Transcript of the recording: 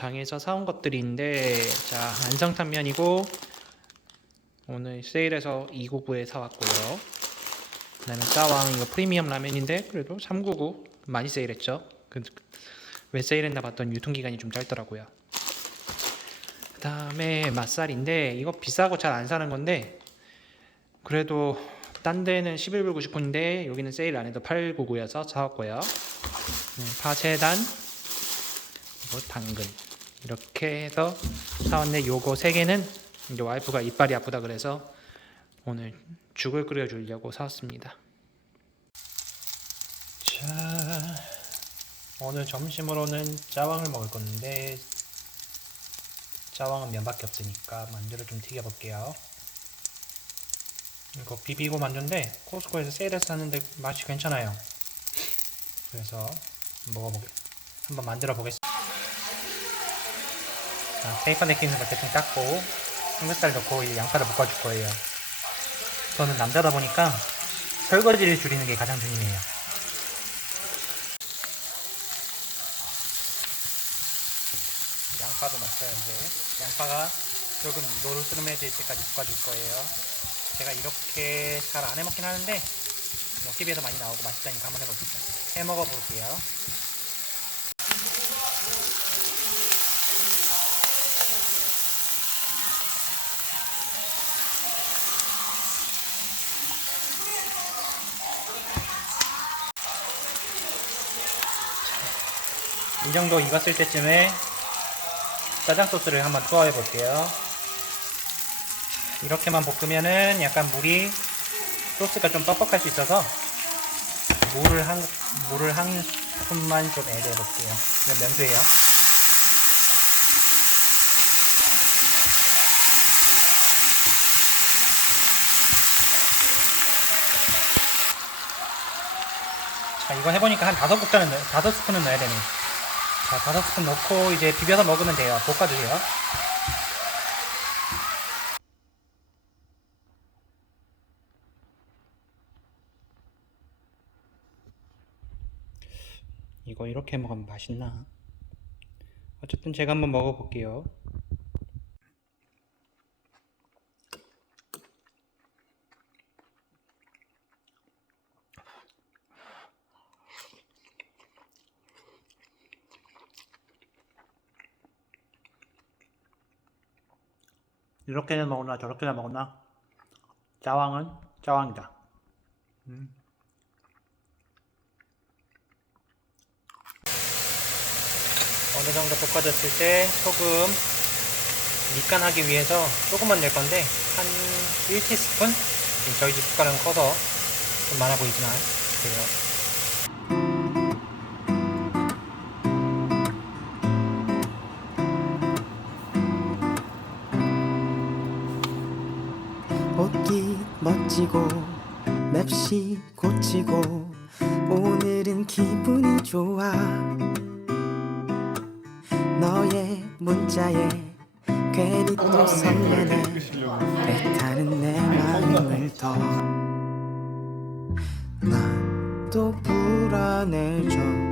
장에서 사온 것들인데, 자, 안성탕면이고 오늘 세일해서 299에 사왔고요. 그다음에 짜왕, 이거 프리미엄 라면인데 그래도 399 많이 세일했죠. 왜 세일했나 봤더니 유통기간이 좀 짧더라고요. 그 다음에 맛살인데 이거 비싸고 잘 안 사는 건데 그래도 딴 데는 11불 99인데 여기는 세일 안 해도 899여서 사왔고요. 파채단, 그리고 당근 이렇게 해서 사왔는데 요거 3개는 이제 와이프가 이빨이 아프다 그래서 오늘 죽을 끓여주려고 사왔습니다. 자, 오늘 점심으로는 짜왕을 먹을 건데 짜왕은 면밖에 없으니까 만두를 좀 튀겨볼게요. 이거 비비고 만두인데 코스코에서 세일해서 샀는데 맛이 괜찮아요. 그래서 한번 만들어 보겠습니다. 페이퍼 냅킨을 대충 닦고 삼겹살 넣고 이 양파를 볶아줄 거예요. 저는 남자다 보니까 설거지를 줄이는 게 가장 중요해요. 양파도 넣었어요. 이제 양파가 조금 노릇스름해질 때까지 볶아줄 거예요. 제가 이렇게 잘 안 해먹긴 하는데 뭐 TV에서 많이 나오고 맛있다니까 한번 해볼게요. 해먹어 볼게요. 이 정도 익었을 때쯤에 짜장 소스를 한번 투하해 볼게요. 이렇게만 볶으면은 약간 물이 소스가 좀 뻑뻑할 수 있어서 물을 한 스푼만 좀 애드해 볼게요. 이건 면수예요. 자, 이거 해보니까 한 5스푼은 넣어야 되네. 자, 5스푼 넣고 이제 비벼서 먹으면 돼요. 볶아주세요. 이거 이렇게 먹으면 맛있나? 어쨌든 제가 한번 먹어볼게요. 이렇게는 먹었나 저렇게는 먹었나? 짜왕은 짜왕이다. 어느 정도 볶아졌을 때 소금 밑간하기 위해서 조금만 낼 건데 한 1티스푼? 저희 집 숟가락은 커서 좀 많아 보이지만 그래요. 옷깃 멋지고 맵시 고치고 오늘은 기분이 좋아 너의 문자에 괜히 또 설레네 애타는 내 마음을 더 난 또 불안해져